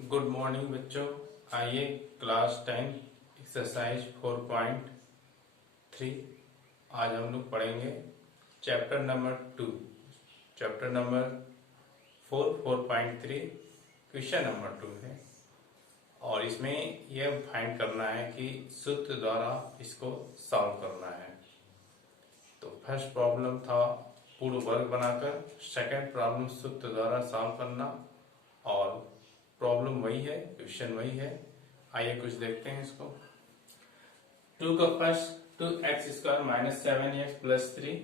Good morning बच्चों। आइए class 10 exercise 4.3 आज हम लोग पढ़ेंगे chapter number 2, chapter number 4.3 question number 2 है। और इसमें यह फाइंड करना है कि सूत्र द्वारा इसको सॉल्व करना है। तो फर्स्ट प्रॉब्लम था पूर्ण वर्ग बनाकर, सेकंड प्रॉब्लम सूत्र द्वारा सॉल्व करना और प्रॉब्लम वही है, क्वेश्चन वही है। आइए कुछ देखते हैं इसको। 2 का first 2x² minus 7x plus 3,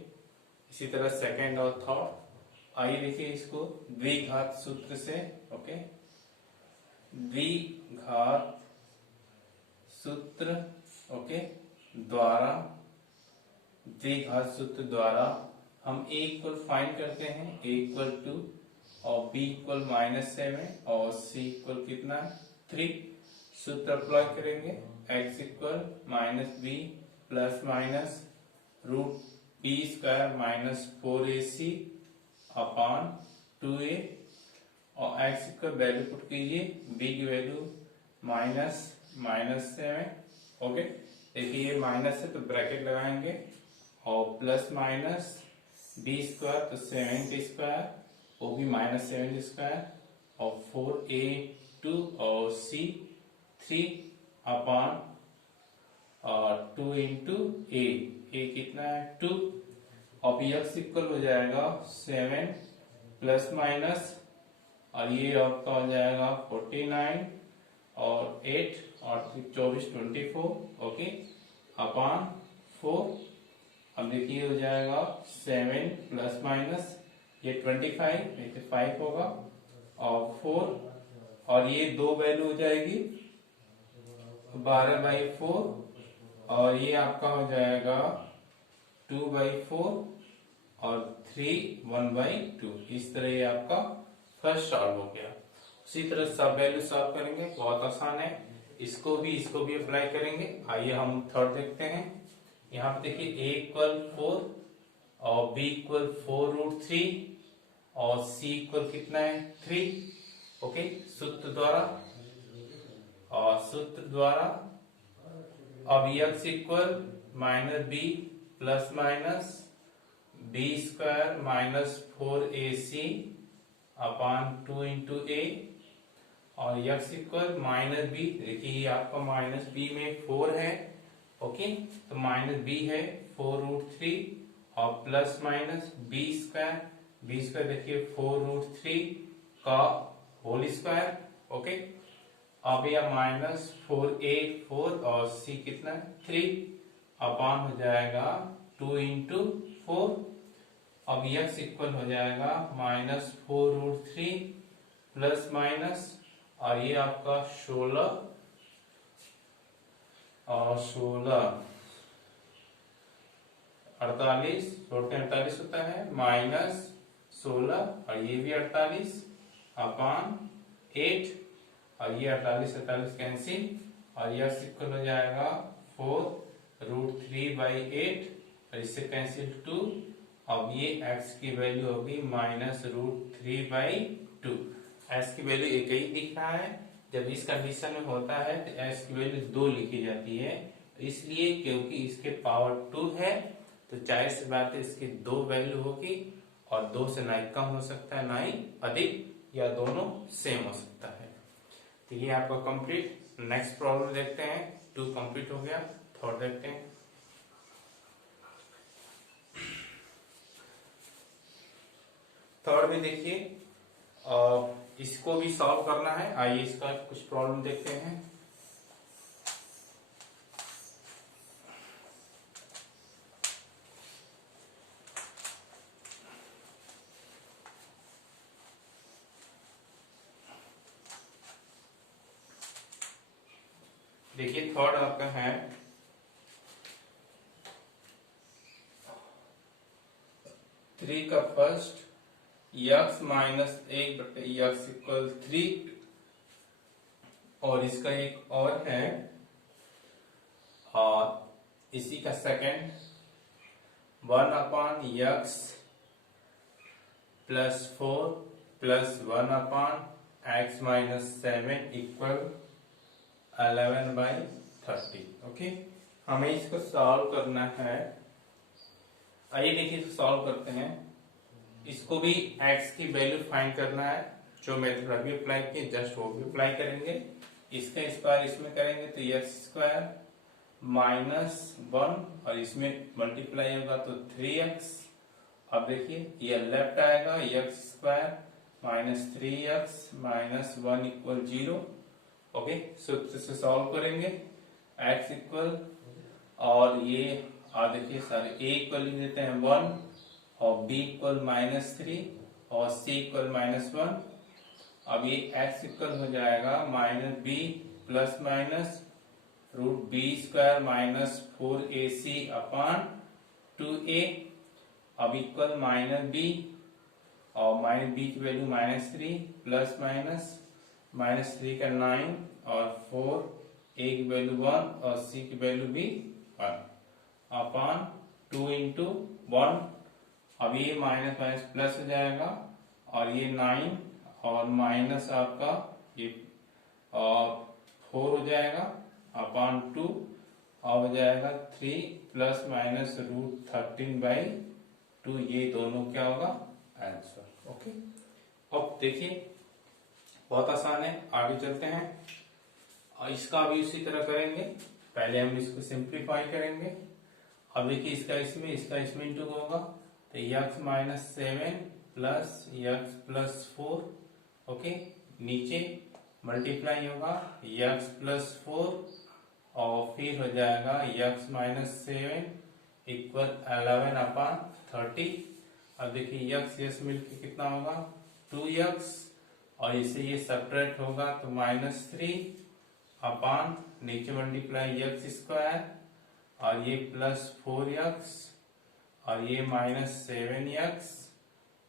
इसी तरह सेकेंड और थर्ड। आइए देखिए इसको द्विघात सूत्र से। ओके, द्विघात सूत्र ओके द्वारा, द्विघात सूत्र द्वारा हम a इक्वल फाइंड करते हैं, a इक्वल 2 और b इक्वल -7 और c इक्वल कितना है 3। सूत्र अप्लाई करेंगे, x equal -b plus minus root b square minus 4ac upon 2a और x इक्वल वैल्यू पुट कीजिए, b की वैल्यू -7। ओके, देखिए ये माइनस है तो ब्रैकेट लगाएंगे और प्लस माइनस b स्क्वायर तो 7 स्क्वायर, वो भी -7 स्क्वायर और 4a2 और c 3 अपॉन 2 इंटू a कितना है 2। अब x इक्वल हो जाएगा 7 प्लस माइनस और ये आपका हो जाएगा 49 और 8 और 24 24 ओके अपॉन 4। अब देखिए हो जाएगा 7 प्लस माइनस ये 25, ये 5 होगा और 4 और ये दो वैल्यू हो जाएगी 12/4 और ये आपका हो जाएगा 2/4 और 3 1/2। इस तरह ये आपका फर्स्ट सॉल्व हो गया। उसी तरह सब वैल्यू सॉल्व करेंगे, बहुत आसान है। इसको भी अप्लाई करेंगे। आइए हम थर्ड देखते हैं। यहाँ पे देखिए a इक्वल 4 और b इक्वल 4√3 और c इक्वल कितना है 3। ओके, सूत्र द्वारा अब x equal -b plus minus b square minus 4ac upon 2 into a और x इक्वल -b, देखिए आपका -b में 4 है। ओके, तो -b है 4√3 और प्लस माइनस b स्क्वायर देखिए 4√3 का होल स्क्वायर। ओके, अब यह -4a4 और c कितना है 3 अपॉन हो जाएगा 2 इंटू 4। अब x इक्वल हो जाएगा -4√3 प्लस माइनस और ये आपका 16 और 48 होता है -16 और ये भी 48 अपॉन 8 और ये 48 कैंसिल और यह इक्वल हो जाएगा 4√3/8 और इससे कैंसिल 2। अब ये x की वैल्यू होगी -√3/2। x की वैल्यू एक ही दिख रहा है, जब इस कंडीशन में होता है तो x की वैल्यू 2 लिखी जाती है। इसलिए क्योंकि इसके पावर 2 है तो जाहिर सी बात है इसकी 2 वैल्यू होगी और 2 से ना ही कम हो सकता है ना ही अधिक, या दोनों सेम हो सकता है। तो ये आपका कंप्लीट। नेक्स्ट प्रॉब्लम देखते हैं। 2 कंप्लीट हो गया, थर्ड देखते हैं। थर्ड में देखिए इसको भी सॉल्व करना है। आइए इसका कुछ प्रॉब्लम देखते हैं। देखिए थर्ड आपका है 3 का first x minus 1/x equal 3 और इसका एक और है और इसी का second 1/x plus 4 plus 1/2 x minus 7 equal 11/30। Okay, हमें इसको सॉल्व करना है। आइए देखिए इसको सॉल्व करते हैं। इसको भी x की वैल्यू फाइंड करना है। जो मेथड अभी अप्लाई किए जस्ट वो भी अप्लाई करेंगे। इसका स्क्वायर इसमें करेंगे तो एक्स स्क्वायर माइनस 1 और इसमें मल्टीप्लाई होगा तो 3x। अब देखिए ये लेफ्ट आएगा, x square minus 3x minus 1 equal 0। Okay, सूत्र से सॉल्व करेंगे। x इक्वल और ये देखिए सारे a इक्वल लिख देते हैं 1 और b इक्वल माइनस 3 और c इक्वल माइनस 1। अब ये x इक्वल हो जाएगा minus b plus minus root B square minus 4ac upon 2a। अब इक्वल माइनस b और माइनस b की value minus 3 plus minus minus 3 का 9 और 4 a की वैल्यू 1 और c की वैल्यू भी 1 अपॉन 2 इंटू 1। अब ये माइनस माइनस प्लस हो जाएगा और ये 9 और माइनस आपका ये 4 हो जाएगा अपॉन 2 और हो जाएगा 3 प्लस माइनस रूट 13/2। ये दोनों क्या होगा आंसर। ओके, अब देखिए बहुत आसान है, आगे चलते हैं और इसका भी उसी तरह करेंगे। पहले हम इसको सिंप्लीफाई करेंगे। अब देखिए इसका इसमें इंटू होगा तो x minus 7 plus x plus 4। Okay, नीचे मल्टीप्लाई होगा x प्लस 4 और फिर हो जाएगा x माइनस 7 इक्वल 11 अपॉन 30। अब देखिए x मिलके कितना होगा 2x और इसे ये सब्ट्रैक्ट होगा तो माइनस 3 अपॉन नीचे मल्टीप्लाई x स्क्वायर और ये प्लस 4x और ये माइनस 7x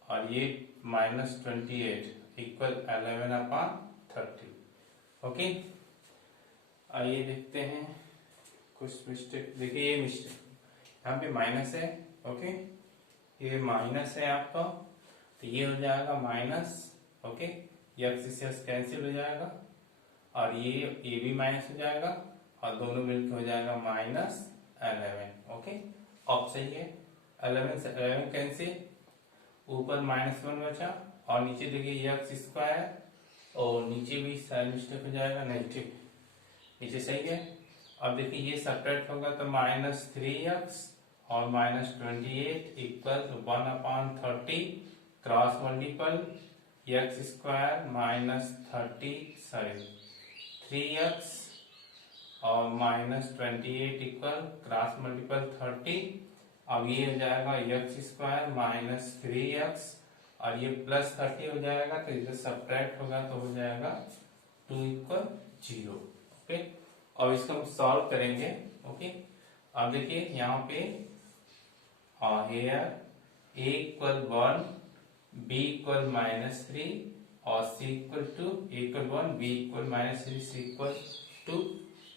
और ये माइनस 28 इक्वल 11 अपॉन 30। ओके, आइए देखते हैं कुछ मिस्टेक। देखिए ये मिस्टेक यहाँ पे माइनस है। ओके, ये माइनस है आपका तो ये हो जाएगा माइनस। ओके, x से कैंसिल हो जाएगा और ये भी माइनस हो जाएगा और दोनों मिलकर हो जाएगा माइनस 11। ओके, अब सही है 11 से 11 कैंसिल, ऊपर माइनस 1 बचा और नीचे देखिए एक्स स्क्वायर और नीचे भी साइन मिस्टेक हो जाएगा नेगेटिव, नीचे सही है। अब देखिए ये सब्ट्रैक्ट होगा तो माइनस 3x और minus 28 equal 1 upon 30 cross multiple x square minus 3x और माइनस 28 इक्वल क्रॉस मल्टीपल 30। अब ये हो जाएगा एक्स स्क्वायर माइनस 3x और ये प्लस 30 हो जाएगा तो इधर सब्ट्रैक्ट होगा तो हो जाएगा 2 इक्वल 0। ओके, अब इसको हम सॉल्व करेंगे। ओके, अब देखिए यहाँ पे here a equal 1 b equal minus 3 और c equal 2, a equal 1 b equal minus 3 c equal 2।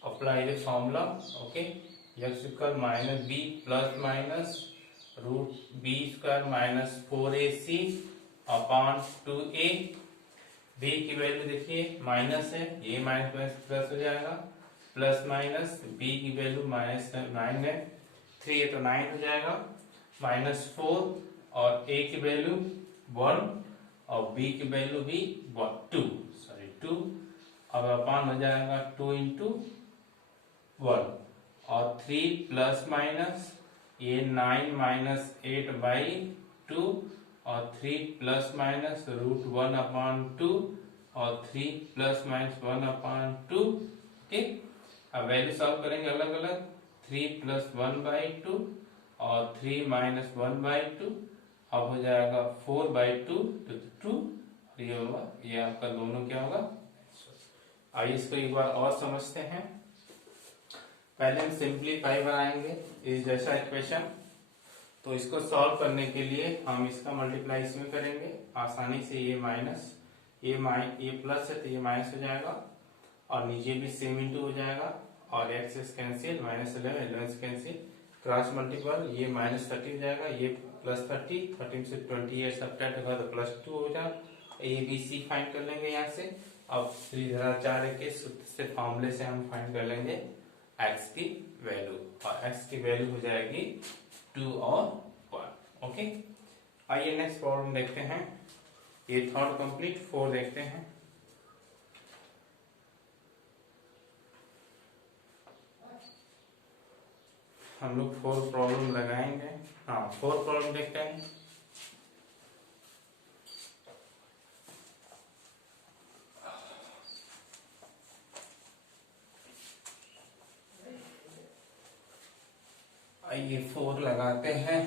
Apply the formula. Okay, x equal minus b plus minus root b square minus 4ac upon 2a। b की value देखिए minus है, ये minus minus plus हो जाएगा, plus minus b की value minus 9 है, 3 है तो 9 हो जाएगा, माइनस 4 और a की वैल्यू 1 और b की वैल्यू भी 2। अब अपॉन हो जाएगा 2 इंटू 1 और 3 प्लस माइनस ये 9 माइनस 8/2 और 3 प्लस माइनस रूट 1 अपॉन 2 और 3 प्लस माइनस 1 अपॉन 2। ठीक, अब वैल्यू सॉल्व करेंगे अलग अलग। 3 प्लस 1/2 और 3 माइनस 1/2 अब हो जाएगा 4/2 तो 2 और ये होगा, ये आपका दोनों क्या होगा। आइए इसको एक बार और समझते हैं। पहले हम सिंप्लीफाई बनाएंगे इस जैसा इक्वेशन, तो इसको सॉल्व करने के लिए हम इसका मल्टीप्लाई इसमें करेंगे आसानी से। ये माइनस ये प्लस है तो ये माइनस हो जाएगा और नीचे भी सेम इंटू हो जाएगा और x cancel, minus 11 cancel, cross multiple ये माइनस 30 हो जाएगा, ये प्लस 30 से 28 सब्ट्रैक्ट होगा तो प्लस 2 हो जाएगा ए बी सी फाइंड कर लेंगे यहाँ से। अब 3 के सूत्र से फॉर्मूले से हम फाइंड कर लेंगे एक्स की वैल्यू, और एक्स की वैल्यू हो जाएगी 2 और 1। ओके, आइए नेक्स्ट प्रॉब्लम देखते हैं। ये थर्ड कंप्लीट, 4 देखते हैं। हम लोग 4 प्रॉब्लम लगाएंगे। हाँ, 4 प्रॉब्लम देखते हैं। आइए 4 लगाते हैं।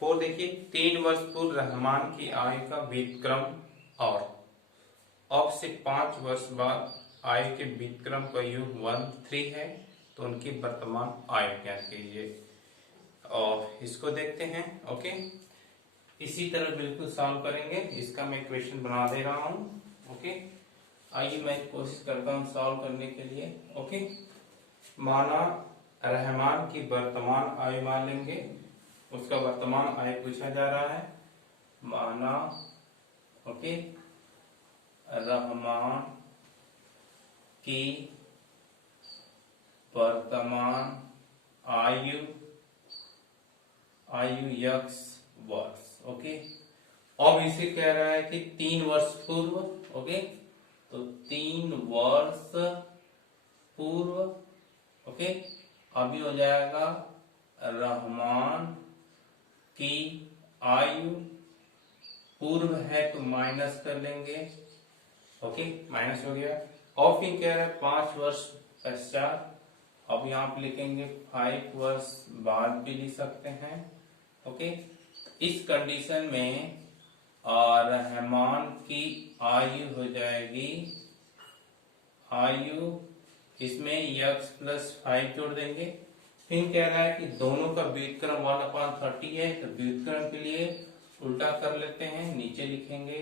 फोर देखिए, 3 वर्ष पूर्व रहमान की आयु का व्युत्क्रम और अब से 5 वर्ष बाद आयु के व्युत्क्रम का योग 13 है, तो उनकी वर्तमान आयु ज्ञात कीजिए। और इसको देखते हैं। ओके, इसी तरह बिल्कुल सॉल्व करेंगे। इसका मैं इक्वेशन बना दे रहा हूं। ओके, आइए मैं कोशिश करता हूं सॉल्व करने के लिए। ओके, माना रहमान की वर्तमान आयु मान लेंगे, उसका वर्तमान आयु पूछा जा रहा है। माना ओके, रहमान की वर्तमान आयु x वर्ष। ओके, अब इसे कह रहा है कि 3 वर्ष पूर्व। ओके, तो 3 वर्ष पूर्व। ओके, अभी हो जाएगा रहमान की आयु, पूर्व है तो माइनस कर लेंगे। ओके, माइनस हो गया। और फिर कह रहा है 5 वर्ष पश्चात, अब यहाँ पे लिखेंगे 5 वर्ष बाद भी लिख सकते हैं। ओके, इस कंडीशन में रहमान की आयु हो जाएगी, आयु इसमें x + 5 जोड़ देंगे। फिर कह रहा है कि दोनों का व्युत्क्रम 1/30 है, तो व्युत्क्रम के लिए उल्टा कर लेते हैं, नीचे लिखेंगे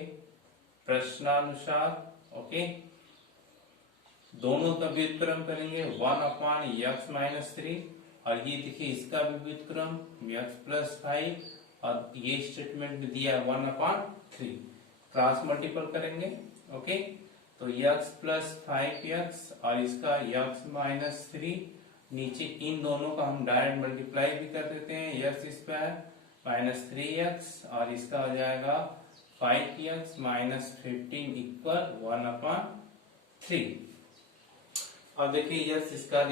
प्रश्नानुसार। ओके, दोनों का व्युत्क्रम करेंगे 1/x - 3, और ये देखिए इसका भी व्युत्क्रम x + 5, और ये स्टेटमेंट में दिया 1/3, क्रॉस मल्टीपल करेंगे। ओके, तो x + 5x और इसका x - 3, नीचे इन दोनों का हम डायरेक्ट मल्टीप्लाई भी कर देते हैं, x² - 3x, और इसका हो जाएगा 5x - 15 = 1/3। अब देखिए इसका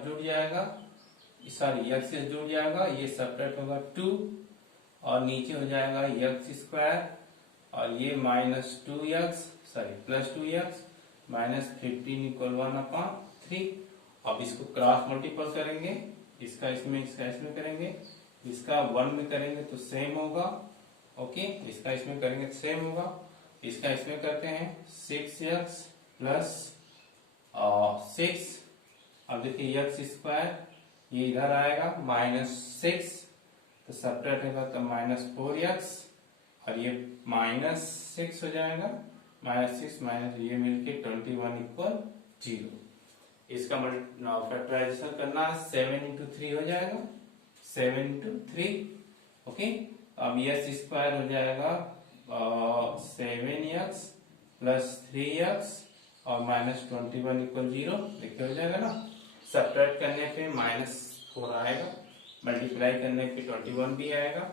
जुड़ जाएगा, सॉरी x से जुड़ जाएगा, ये सेपरेट होगा 2, और नीचे हो जाएगा x², और ये -2x सॉरी +2x - 15 = 1/3। अब इसको क्रॉस मल्टीपल करेंगे, इसका इसमें करेंगे, इसका 1 में करेंगे तो सेम होगा। ओके, इसका इसमें करेंगे तो सेम होगा। इसका इसमें करते हैं 6x + 6। अब देखिए x² ये इधर आएगा -6, तो सेपरेट होगा तो -4x, और ये -6 हो जाएगा, -6 ये मिलके 21 = 0। इसका फैक्टराइजेशन करना 7 × 3 हो जाएगा, 7 × 3। ओके, अब x² हो जाएगा 7x + 3x और -21 = 0। देखिए हो जाएगा ना, सब्ट्रैक्ट करने पे -4 आएगा, मल्टीप्लाई करने पे 21 भी आएगा।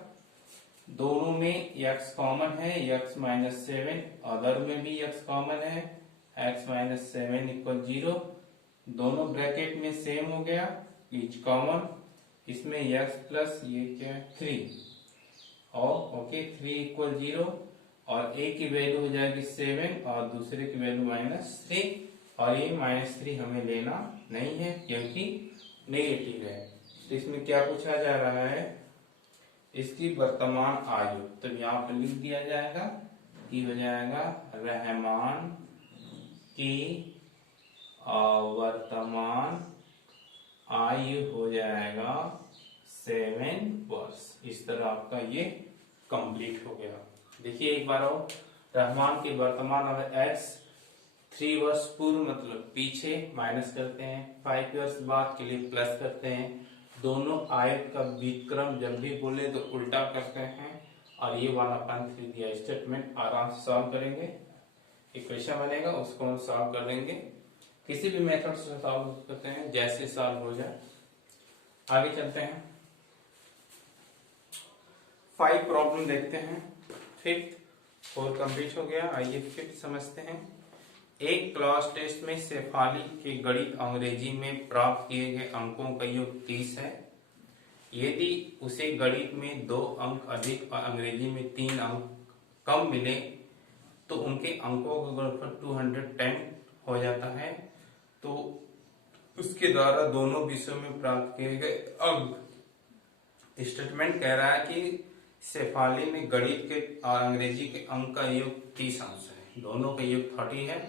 दोनों में x कॉमन है, x - 7, अदर में भी x कॉमन है, x - 7 = 0। दोनों ब्रैकेट में सेम हो गया, ईच कॉमन, इसमें x प्लस ये क्या है 3, और ओके 3 = 0, और a की वैल्यू हो जाएगी 7 और दूसरे की वैल्यू -3, और ये -3 हमें लेना नहीं है क्योंकि नेगेटिव है। तो इसमें क्या पूछा जा रहा है, इसकी वर्तमान आयु, तो यहाँ पर लिख दिया जाएगा कि हो जाएगा रहमान की वर्तमान आयु हो जाएगा 7 वर्ष। इस तरह आपका ये कंप्लीट हो गया। देखिए एक बार और, रहमान की वर्तमान और x 3 वर्ष पूर्व मतलब पीछे माइनस करते हैं, 5 वर्ष बाद के लिए प्लस करते हैं। दोनों आयत का व्युत्क्रम जब भी बोले तो उल्टा करते हैं और ये 1/3 दिया स्टेटमेंट आराम से सॉल्व करेंगे। इक्वेशन बनेगा उसको हम सॉल्व कर लेंगे, किसी भी मेथड से सॉल्व करते हैं जैसे सॉल्व हो जाए। आगे चलते हैं, 5 प्रॉब्लम देखते हैं। फिफ्थ 4 कंप्लीट हो गया। आइए फिफ्थ समझते हैं। एक क्लास टेस्ट में शेफाली के गणित अंग्रेजी में प्राप्त किए गए अंकों का योग 30 है। यदि उसे गणित में 2 अंक अधिक और अंग्रेजी में 3 अंक कम मिले तो उनके अंकों का गुणनफल 210 हो जाता है। तो उसके द्वारा दोनों विषयों में प्राप्त किए गए अंक। स्टेटमेंट कह रहा है कि शेफाली ने गणित के और अंग्रेजी के अंक का योग 30 अंश है, दोनों का योग 30 है।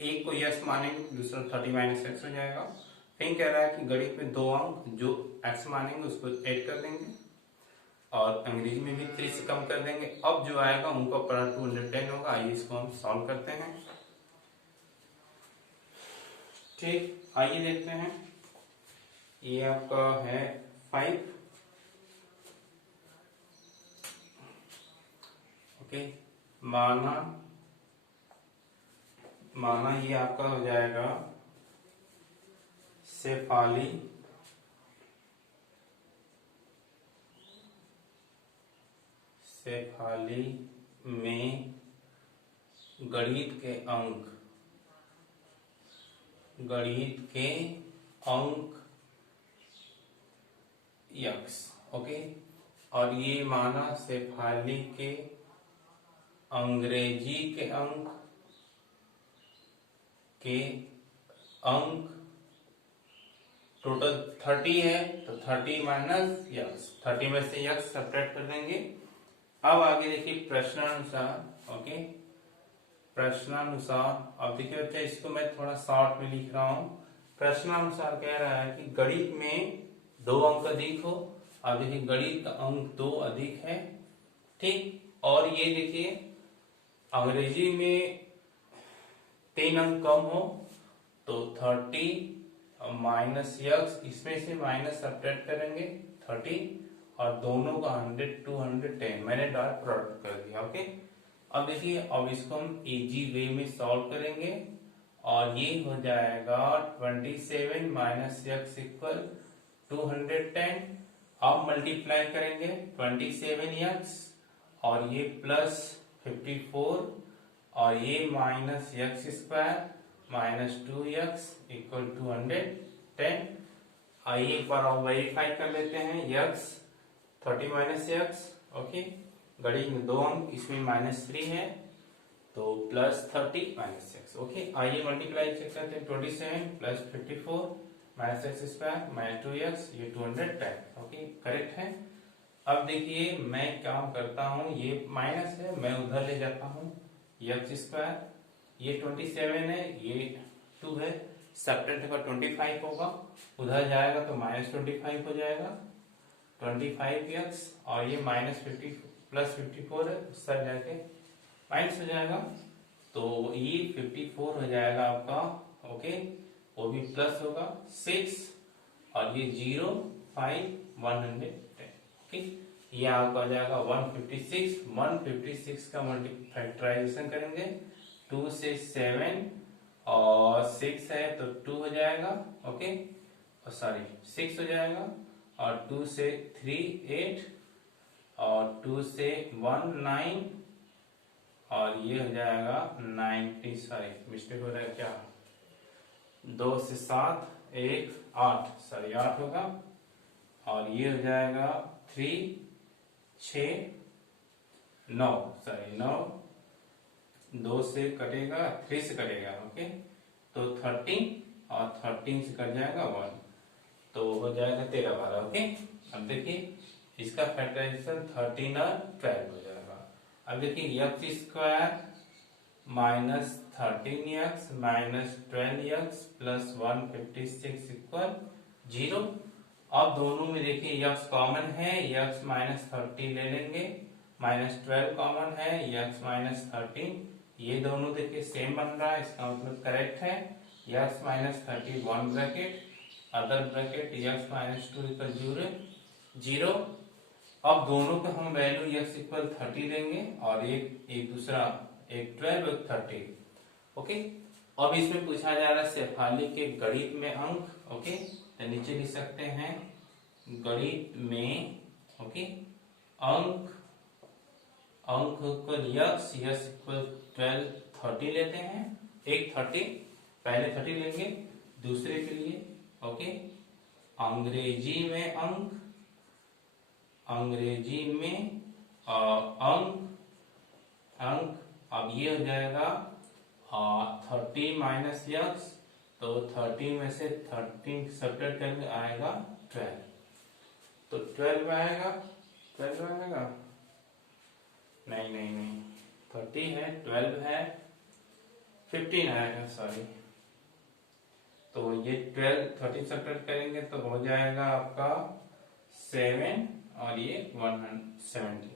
एक को यस मानेंगे, दूसरा 30 - x हो जाएगा। फिर कह रहा है कि गणित में 2 अंक जो x मानेंगे उसको ऐड कर देंगे और अंग्रेजी में भी 3 से कम कर देंगे। अब जो आएगा उनका पड़ा 210 होगा। आइए इसको हम सॉल्व करते हैं। ठीक, आइए देखते हैं। ये आपका है 5। ओके, माना ये आपका हो जाएगा शेफाली में गणित के अंक यक्स। ओके, और ये माना शेफाली के अंग्रेजी के अंक टोटल 30 है तो 30 माइनस यक्स, 30 में से यक्स सब्ट्रैक्ट कर देंगे। अब आगे देखिए प्रश्नानुसार। ओके, प्रश्नानुसार। अब देखिए बच्चा इसको मैं थोड़ा शॉर्ट में लिख रहा हूं। प्रश्नानुसार कह रहा है कि गणित में 2 अंक अधिक हो। अब देखिए गणित का अंक 2 अधिक है, ठीक। और ये देखिए अंग्रेजी में 3 अंक कम हो तो 30 माइनस यक्स, इसमें से माइनस सब्ट्रैक्ट करेंगे 30 और दोनों का 100 210 मैंने डॉट प्रोडक्ट कर दिया। ओके, अब देखिए अब इसको हम इजी वे में सॉल्व करेंगे और ये हो जाएगा 27 माइनस यक्स इक्वल 210। अब मल्टीप्लाई करेंगे 27 यक्स और ये प्लस 54 और ये minus x square minus 2x equal 210। आइए एक बार और वेरीफाई कर लेते हैं। X 30 minus x. ओके, गणित में 2 अंक, इसमें -3 है तो प्लस 30 माइनस यक्स। ओके, आइए मल्टीप्लाई चेक करते हैं। 27 plus 54 minus x square minus 2x, ये 210। ओके, करेक्ट है। अब देखिए मैं क्या करता हूँ, ये माइनस है मैं उधर ले जाता हूँ, यक्स स्क्वायर, ये 27 है ये 2 है, सब्ट्रैक्ट का 25 होगा, उधर जाएगा तो -25 हो जाएगा 25x और ये -50 प्लस 54 है, सर जाके माइनस हो जाएगा तो ये 54 हो जाएगा आपका। ओके, वो भी प्लस होगा 6 और ये 0 5 110। ओके, ये आपका आ जाएगा 156। 156 का फैक्टराइजेशन करेंगे 2 से 7 और 6 है तो 2 हो जाएगा। ओके, सॉरी 6 हो जाएगा और 2 से 3 8 और 2 से 1 9 और ये हो जाएगा 90। सॉरी मिस्टेक हो रहा है क्या, 2 से 7 1 8 सॉरी 8 होगा और ये हो जाएगा 3 6 9 सॉरी 9, 2 से कटेगा 3 से कटेगा। ओके, तो 13 और 13 से कट जाएगा 1 तो हो जाएगा 13 12। ओके, अब देखिए इसका फैक्टराइजेशन 13 और 12 हो जाएगा। अब देखिए x square minus 13x minus 12x plus 156 equal 0। अब दोनों में देखिए x कॉमन है, x -30 ले लेंगे, -12 कॉमन है, x -13 ये दोनों देखिए सेम बन रहा है, इसका मतलब करेक्ट है। x minus 30 one bracket, other bracket x minus 2 equal 0। अब दोनों को हम वैल्यू x इक्वल 30 देंगे और एक दूसरा एक 12 और 30। ओके, अब इसमें पूछा जा रहा है शेफाली के गणित में अंक। ओके, तो नीचे लिख सकते हैं गणित में ओके अंक इक्वल यक्स इक्वल 12 30 लेते हैं। एक 30 पहले 30 लेंगे, दूसरे के लिए ओके अंग्रेजी में अंक अब ये हो जाएगा 30 माइनस यक्स, तो 30 में से 13 सब्ट्रैक्ट करेंगे आएगा 12, तो 12 आएगा नहीं 30 है, 12 है, 15 आएगा सॉरी। तो ये 13 सब्ट्रैक्ट करेंगे तो हो जाएगा आपका 7 और ये 170।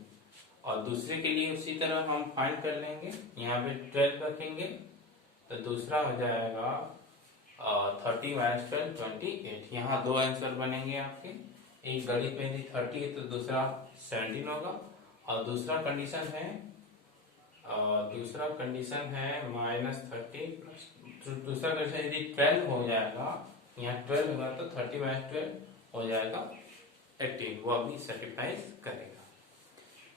और दूसरे के लिए उसी तरह हम फाइंड कर लेंगे, यहाँ पे 12 रखेंगे तो दूसरा हो जाएगा 30 माइनस 12 28। यहाँ दो आंसर बनेंगे आपके, एक गणित में 30 है तो दूसरा 17 होगा। और दूसरा कंडीशन है माइनस 30, दूसरा कंडीशन यदि 12 हो जाएगा, यहाँ 12 होगा तो 30 माइनस 12 हो जाएगा 18, वो अभी सेटिस्फाई करेगा।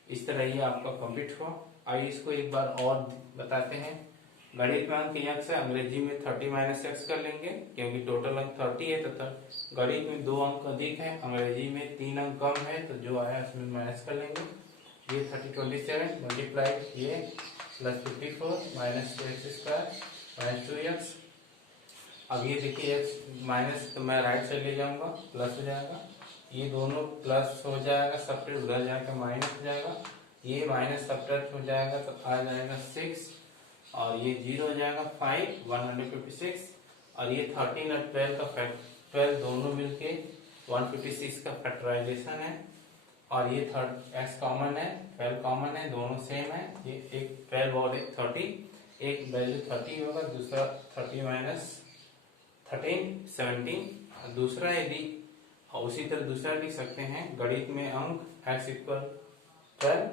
इस तरह ये आपका कंप्लीट हुआ। आइए इसको एक बार और बताते हैं। गणित में अंक यक्स है, अंग्रेजी में 30 माइनस एक्स कर लेंगे क्योंकि टोटल अंक 30 है, तो गणित में 2 अंक अधिक है, अंग्रेजी में 3 अंक कम है, तो जो आया उसमें माइनस कर लेंगे। ये 30 27 मल्टीप्लाई ये plus 54 minus 2x square minus 2x। अब ये देखिए x माइनस तो मैं राइट साइड ले जाऊंगा, प्लस हो जाएगा, ये दोनों प्लस हो जाएगा, सब्ट्रैक्ट उधर जाकर माइनस हो जाएगा, ये माइनस सब्ट्रैक्ट हो जाएगा तो आ जाएगा 6 और ये 0 हो जाएगा 5 156। और ये 13 और 12 का फैक्ट 12 दोनों मिलके 156 का फैक्टराइजेशन है। और ये x कॉमन है, 12 कॉमन है, दोनों सेम है, ये एक 12 और एक 30, एक वैल्यू 30 होगा, दूसरा 30 माइनस 13 17। दूसरा यदि और उसी तरह दूसरा लिख सकते हैं गणित में अंक x इक्वल 12,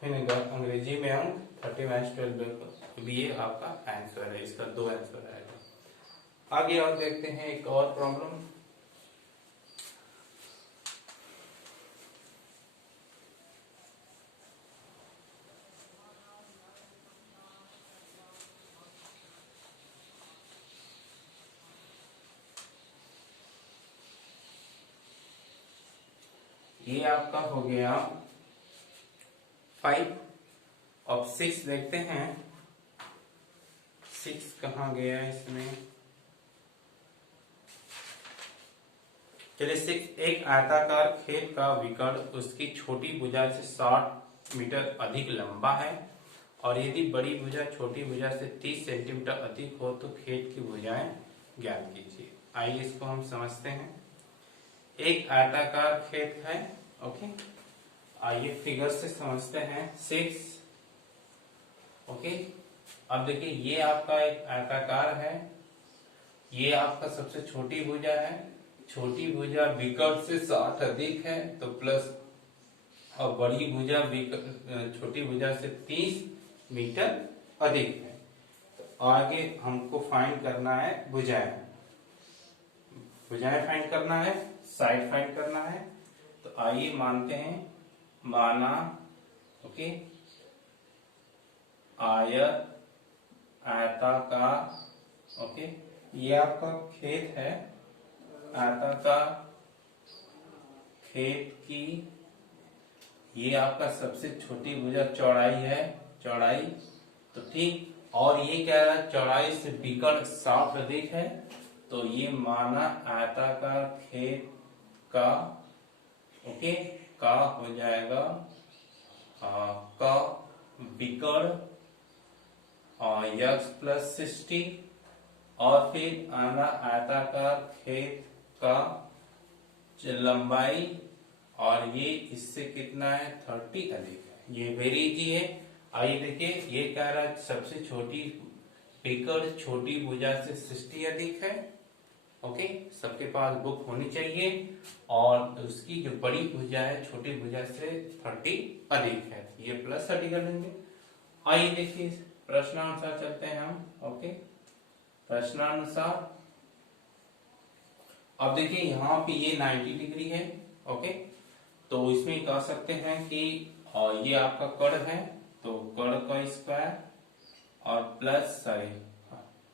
फिर अंग्रेजी में अंक 30 माइनस 12, ये आपका आंसर है। इसका 2 आंसर आएगा। आगे और देखते हैं एक और प्रॉब्लम। ये आपका हो गया 5। अब 6 देखते हैं, 6 कहाँ गया इसमें। चलिए 6, एक आयताकार खेल का विकर्ण उसकी छोटी भुजा से 60 मीटर अधिक लंबा है और यदि बड़ी भुजा छोटी भुजा से 30 सेंटीमीटर अधिक हो तो खेल की भुजाएं ज्ञात कीजिए। आइए इसको हम समझते हैं। एक आयताकार खेत है, ओके, आइए फिगर से समझते हैं। 6 ओके, अब देखिए ये आपका एक आयताकार है, ये आपका सबसे छोटी भुजा है, छोटी भुजा विकर्ण से 60 अधिक है तो प्लस, और बड़ी भुजा छोटी भुजा से 30 मीटर अधिक है। तो आगे हमको फाइंड करना है भुजाएं फाइंड करना है, साइड फाइंड करना है। तो आइए मानते हैं, माना ओके आयताकार, ओके ये आपका खेत है, आयताकार खेत की ये आपका सबसे छोटी भुजा चौड़ाई है, चौड़ाई तो ठीक, और ये क्या है चौड़ाई से विकर्ण 60 अधिक है, तो ये माना आयताकार खेत का ओके का हो जाएगा का विकर्ण यक्स प्लस 60, और फिर आना आयताकार खेत का लंबाई, और ये इससे कितना है 30 अधिक है, ये वेरी इजी है। आइए देखिए, ये कह रहा है सबसे छोटी पिकड़ छोटी भुजा से 60 अधिक है। ओके, सबके पास बुक होनी चाहिए, और उसकी जो बड़ी भुजा है छोटी भुजा से 30 अधिक है, ये प्लस 30 कर लेंगे। आइए देखिए प्रश्नानुसार चलते हैं हम। ओके, प्रश्नानुसार अब देखिए यहाँ पे ये 90 डिग्री है। ओके, तो इसमें कह सकते हैं कि ये आपका कर्ण है, तो कर्ण का स्क्वायर और प्लस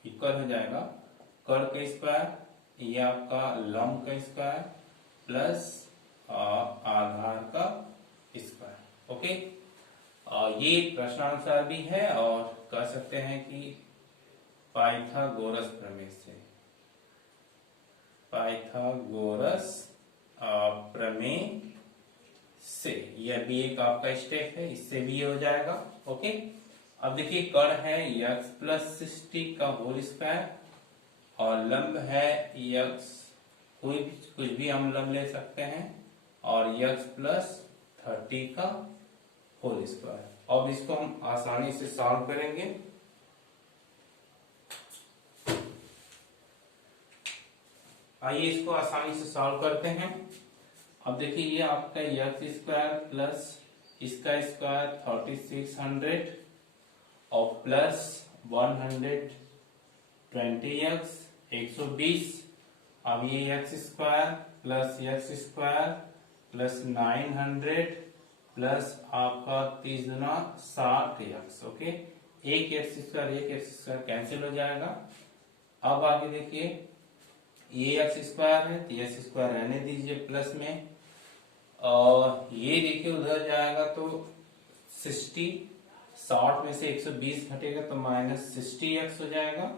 इक्वल हो जाएगा कर्ण का स्क्वायर, ये आपका लंब का स्क्वायर प्लस आधार का स्क्वायर। ओके, ये प्रश्नानुसार भी है, और कह सकते हैं कि पाइथागोरस प्रमेय से, पाइथागोरस प्रमेय से, यह भी एक आपका स्टेप है, इससे भी ये हो जाएगा। ओके, अब देखिए कर्ण है x प्लस 60 का होल स्क्वायर, और लंब है x, कुछ भी हम लंब ले सकते हैं, और x प्लस 30 का होल स्क्वायर। अब इसको हम आसानी से सॉल्व करेंगे। आइए इसको आसानी से सॉल्व करते हैं। अब देखिए ये आपका x स्क्वायर प्लस इसका स्क्वायर 3600 और प्लस 120x 120। अब ये x स्क्वायर प्लस 900 प्लस आपका 30 गुना 60x। ओके, एक x स्क्वायर कैंसिल हो जाएगा। अब आगे देखिए ये x स्क्वायर है, तो x स्क्वायर रहने दीजिए प्लस में, और ये देखिए उधर जाएगा तो 60 में से 120 घटेगा तो माइनस 60x हो जाएगा,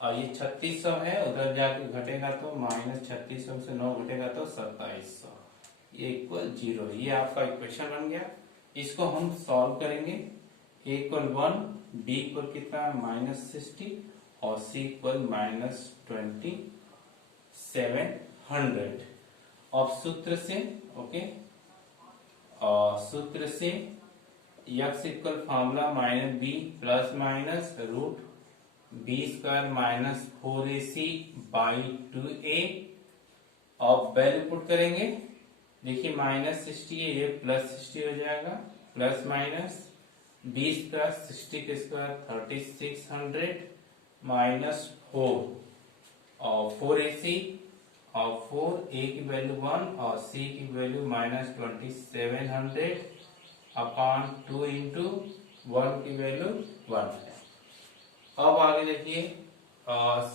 और ये 3600 है, उधर जाके घटेगा तो माइनस 3600 से 9 घटेगा तो 2700, ये इक्वल 0। ये आपका इक्वेशन बन गया। इसको हम सॉल्व करेंगे। a इक्वल 1, b इक्वल कितना है माइनस 60, और c इक्वल माइनस 2700। अब सूत्र से, ओके, सूत्र से x equal formula minus b plus minus root b square minus 4ac by 2a। अब वैल्यू पुट करेंगे। देखिए माइनस 60 है, ये प्लस 60 हो जाएगा, प्लस माइनस b स्क्वायर 60 के स्क्वायर 3600 माइनस 4 और 4ac, और 4a की वैल्यू 1 और c की वैल्यू माइनस 2700 अपॉन 2 इंटू 1 की वैल्यू 1 है। अब आगे देखिए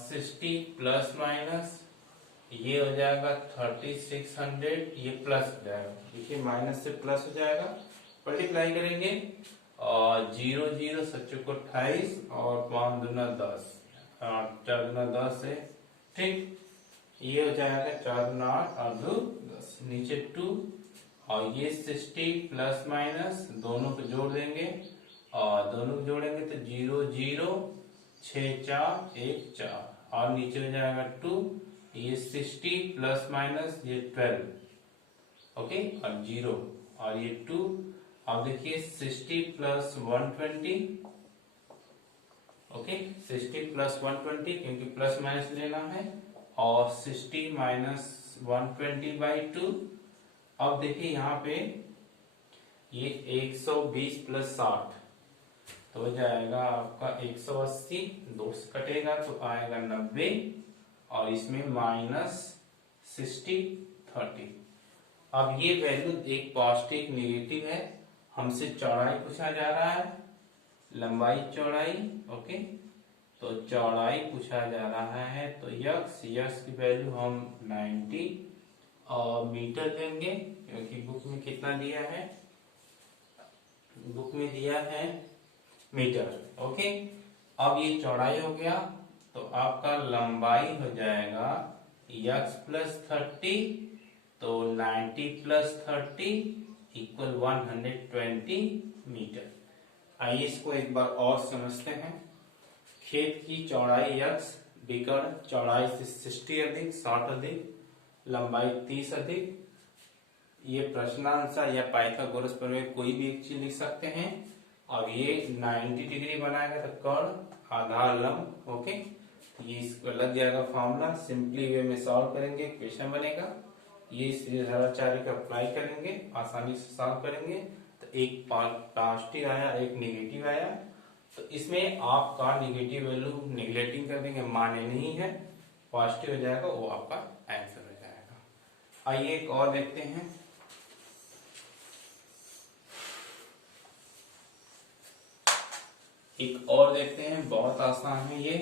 60 प्लस माइनस ये हो जाएगा 3600, ये प्लस हो जाएगा, देखिए माइनस से प्लस हो जाएगा, मल्टीप्लाई करेंगे, और 0 0 7 को 28 और 5 दूना 10, 4 दूना 10 है, ठीक, ये हो जाएगा 4 दूना 8 और 2 10, नीचे 2, और ये 60 प्लस माइनस दोनों को जोड़ देंगे, और दोनों को जोड़ेंगे तो 0 0 6 4 1 4, और नीचे हो जाएगा 2, ये 60 प्लस माइनस ये 12, ओके, और 0 और ये 2। अब देखिए 60 प्लस 120, ओके, 60 प्लस 120 क्योंकि प्लस माइनस लेना है, और 60 माइनस 120 बाई 2। अब देखिए यहाँ पे ये 120 प्लस 60 तो हो जाएगा आपका 180, 2 से कटेगा तो आएगा 90, और इसमें माइनस 60 30। अब ये वैल्यू एक पॉजिटिव नेगेटिव है, हमसे चौड़ाई पूछा जा रहा है, लंबाई चौड़ाई, ओके, तो चौड़ाई पूछा जा रहा है, तो यक्स की वैल्यू हम 90 मीटर लेंगे, क्योंकि बुक में कितना दिया है, बुक में दिया है मीटर। ओके, अब ये चौड़ाई हो गया, तो आपका लंबाई हो जाएगा x प्लस 30, तो 90 प्लस 30 इक्वल 120 मीटर। आइए इसको एक बार और समझते हैं। खेत की चौड़ाई x, बिगड़ चौड़ाई से 60 अधिक, 60 अधिक, लंबाई 30 अधिक। ये प्रश्नानुसार या पाइथागोरस प्रमेय कोई भी एक चीज लिख सकते हैं, अब ये 90 डिग्री बनाएगा तो कर्ण आधा लंब। ओके, तो ये इसको लग जाएगा फॉर्मूला। सिंपली वे में सॉल्व करेंगे, क्वेश्चन बनेगा। ये श्रीधराचार्य का अप्लाई करेंगे, आसानी से सॉल्व करेंगे। तो एक पॉजिटिव आया, एक नेगेटिव आया, तो इसमें आपका नेगेटिव वैल्यू नेगलेक्टिंग कर देंगे, माने नहीं है, पॉजिटिव हो जाएगा, वो आपका आंसर हो जाएगा। आइए एक और देखते हैं। एक और देखते हैं, बहुत आसान है ये।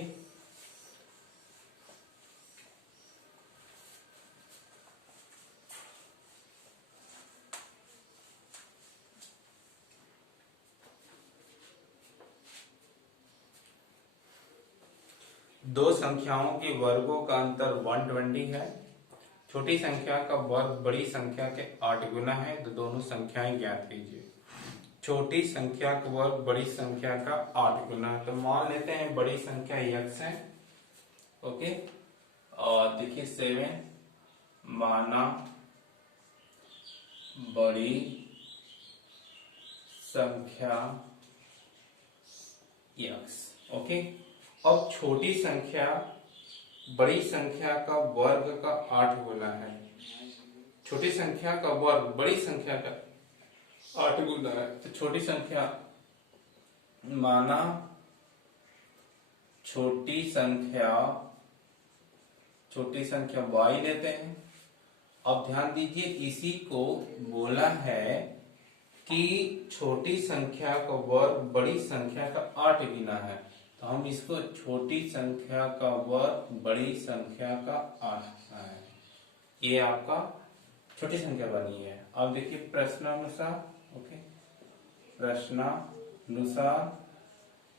दो संख्याओं के वर्गों का अंतर 120 है। छोटी संख्या का वर्ग बड़ी संख्या के 8 गुना है, तो दोनों संख्याएं ज्ञात कीजिए। छोटी संख्या का वर्ग बड़ी संख्या का 8 गुना है, तो मान लेते हैं बड़ी संख्या x है। ओके, और देखिए 7 माना बड़ी संख्या x। ओके, अब छोटी संख्या बड़ी संख्या का वर्ग का 8 गुना है। छोटी संख्या का वर्ग बड़ी संख्या का 8 गुना है, तो छोटी संख्या माना छोटी संख्या y लेते हैं। अब ध्यान दीजिए, इसी को बोला है कि छोटी संख्या का वर्ग बड़ी संख्या का 8 गुना है, तो हम इसको छोटी संख्या का वर्ग बड़ी संख्या का 8 है। ये आपका छोटी संख्या बनी है। अब देखिए प्रश्नानुसार। ओके, प्रश्नानुसार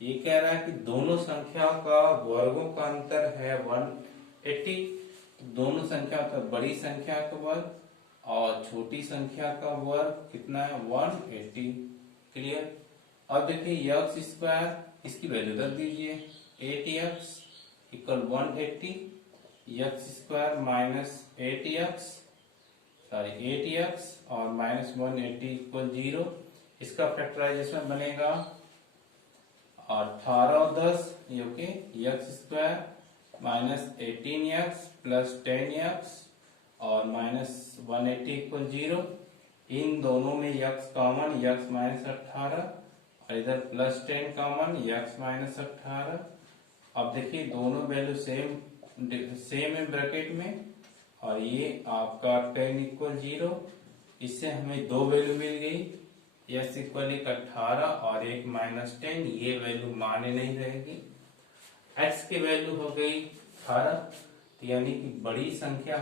ये कह रहा है कि दोनों संख्या का वर्गों का अंतर है 180। दोनों संख्या का बड़ी संख्या का वर्ग और छोटी संख्या का वर्ग कितना है 180। क्लियर। अब देखिए x स्क्वायर, इसकी वैल्यू रख दीजिए 8x equal 180, x square minus 8x और माइनस 180 इक्वल 0। इसका फैक्टराइजेशन बनेगा 18 और 10, okay, x square minus 18x plus 10x और माइनस 180 इक्वल 0। इन दोनों में x कॉमन, x माइनस 18 और इधर प्लस 10 कॉमन, x माइनस 18। अब देखिए दोनों वैल्यू सेम है ब्रैकेट में, और ये आपका 10 इक्वल 0। इससे हमें दो वैल्यू मिल गई, x इक्वल 18 और एक माइनस 10। ये वैल्यू माने नहीं रहेगी। x की वैल्यू हो गई 18, यानी कि बड़ी संख्या